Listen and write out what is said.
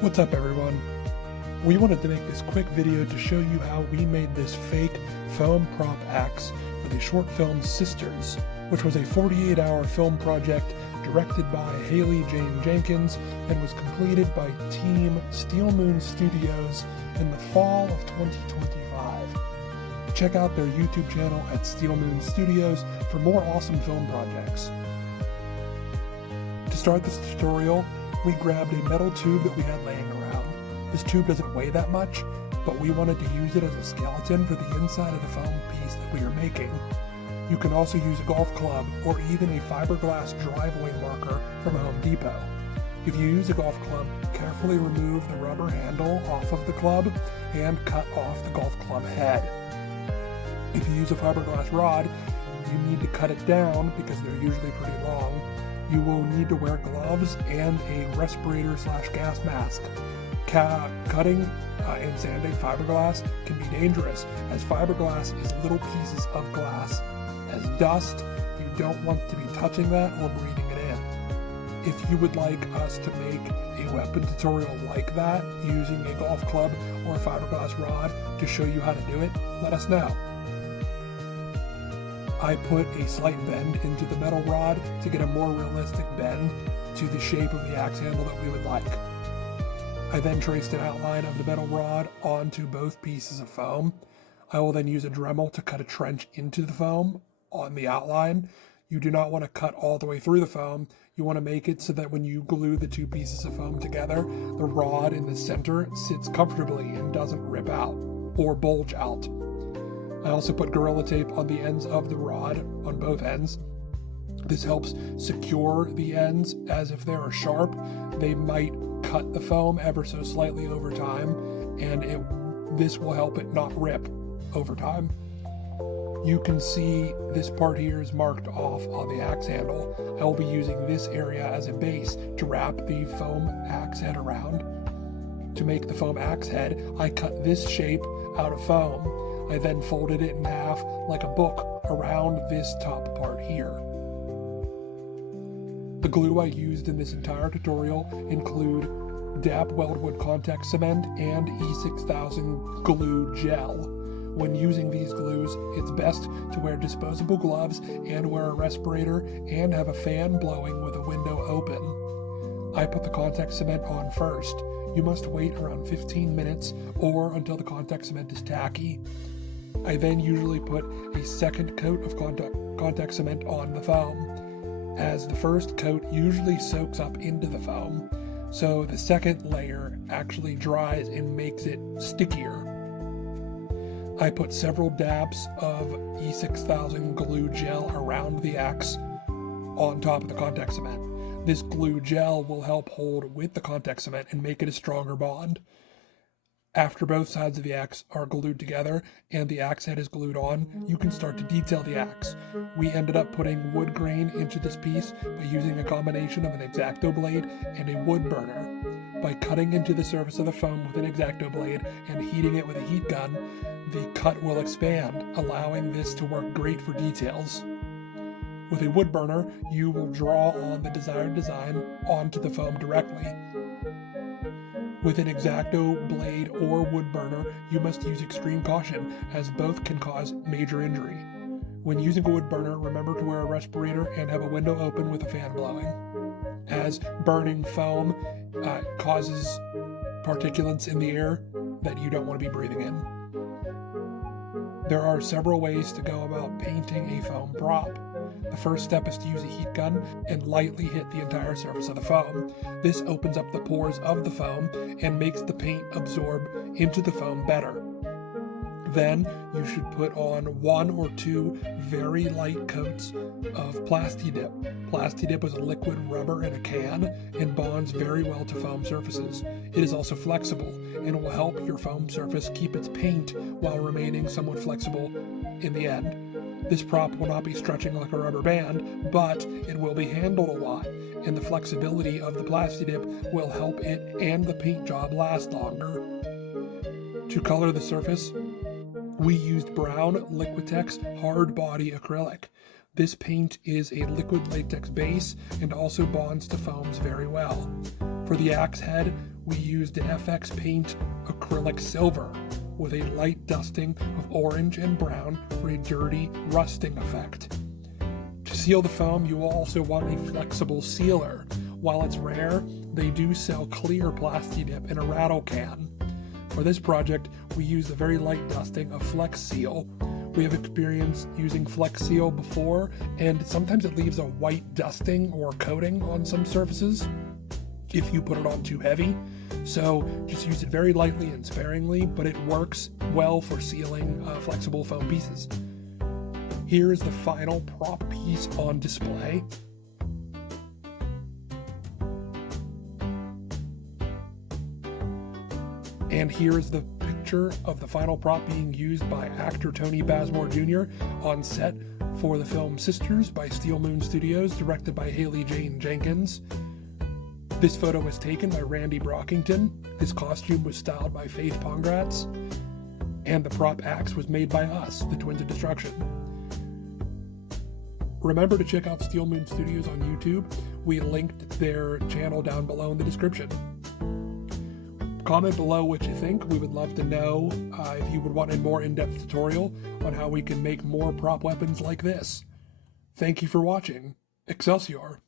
What's up everyone? We wanted to make this quick video to show you how we made this fake foam prop axe for the short film Sisters, which was a 48-hour film project directed by Haley Jane Jenkins and was completed by Team Steel Moon Studios in the fall of 2025. Check out their YouTube channel at Steel Moon Studios for more awesome film projects. To start this tutorial, we grabbed a metal tube that we had laying around. This tube doesn't weigh that much, but we wanted to use it as a skeleton for the inside of the foam piece that we are making. You can also use a golf club or even a fiberglass driveway marker from Home Depot. If you use a golf club, carefully remove the rubber handle off of the club and cut off the golf club head. If you use a fiberglass rod, you need to cut it down because they're usually pretty long. You will need to wear gloves and a respirator/gas mask. Cutting and sanding fiberglass can be dangerous, as fiberglass is little pieces of glass. As dust, you don't want to be touching that or breathing it in. If you would like us to make a weapon tutorial like that, using a golf club or a fiberglass rod to show you how to do it, let us know. I put a slight bend into the metal rod to get a more realistic bend to the shape of the axe handle that we would like. I then traced an outline of the metal rod onto both pieces of foam. I will then use a Dremel to cut a trench into the foam on the outline. You do not want to cut all the way through the foam. You want to make it so that when you glue the two pieces of foam together, the rod in the center sits comfortably and doesn't rip out or bulge out. I also put Gorilla Tape on the ends of the rod on both ends. This helps secure the ends, as if they are sharp, they might cut the foam ever so slightly over time, and this will help it not rip over time. You can see this part here is marked off on the axe handle. I will be using this area as a base to wrap the foam axe head around. To make the foam axe head, I cut this shape out of foam. I then folded it in half like a book around this top part here. The glue I used in this entire tutorial include DAP Weldwood Contact Cement and E6000 glue gel. When using these glues, it's best to wear disposable gloves and wear a respirator and have a fan blowing with a window open. I put the contact cement on first. You must wait around 15 minutes or until the contact cement is tacky. I then usually put a second coat of contact cement on the foam, as the first coat usually soaks up into the foam, so the second layer actually dries and makes it stickier. I put several dabs of E6000 glue gel around the axe on top of the contact cement. This glue gel will help hold with the contact cement and make it a stronger bond. After both sides of the axe are glued together and the axe head is glued on, you can start to detail the axe. We ended up putting wood grain into this piece by using a combination of an X-Acto blade and a wood burner. By cutting into the surface of the foam with an X-Acto blade and heating it with a heat gun, the cut will expand, allowing this to work great for details. With a wood burner, you will draw on the desired design onto the foam directly. With an X-Acto blade or wood burner, you must use extreme caution, as both can cause major injury. When using a wood burner, remember to wear a respirator and have a window open with a fan blowing, as burning foam causes particulates in the air that you don't want to be breathing in. There are several ways to go about painting a foam prop. The first step is to use a heat gun and lightly hit the entire surface of the foam. This opens up the pores of the foam and makes the paint absorb into the foam better. Then you should put on 1 or 2 very light coats of Plasti-Dip. Plasti-Dip is a liquid rubber in a can and bonds very well to foam surfaces. It is also flexible and will help your foam surface keep its paint while remaining somewhat flexible in the end. This prop will not be stretching like a rubber band, but it will be handled a lot, and the flexibility of the Plasti-Dip will help it and the paint job last longer. To color the surface, we used brown Liquitex hard body acrylic. This paint is a liquid latex base and also bonds to foams very well. For the axe head, we used an FX Paint acrylic silver with a light dusting of orange and brown for a dirty, rusting effect. To seal the foam, you will also want a flexible sealer. While it's rare, they do sell clear Plasti-Dip in a rattle can. For this project, we used a very light dusting of Flex Seal. We have experience using Flex Seal before, and sometimes it leaves a white dusting or coating on some surfaces if you put it on too heavy. So just use it very lightly and sparingly, but it works well for sealing flexible foam pieces. Here is the final prop piece on display. And here is the picture of the final prop being used by actor Tony Bazemore Jr. on set for the film Sisters by Steel Moon Studios, directed by Haley Jane Jenkins. This photo was taken by Randy Brockington. This costume was styled by Faith Pongratz. And the prop axe was made by us, the Twins of Destruction. Remember to check out Steel Moon Studios on YouTube. We linked their channel down below in the description. Comment below what you think. We would love to know if you would want a more in-depth tutorial on how we can make more prop weapons like this. Thank you for watching. Excelsior!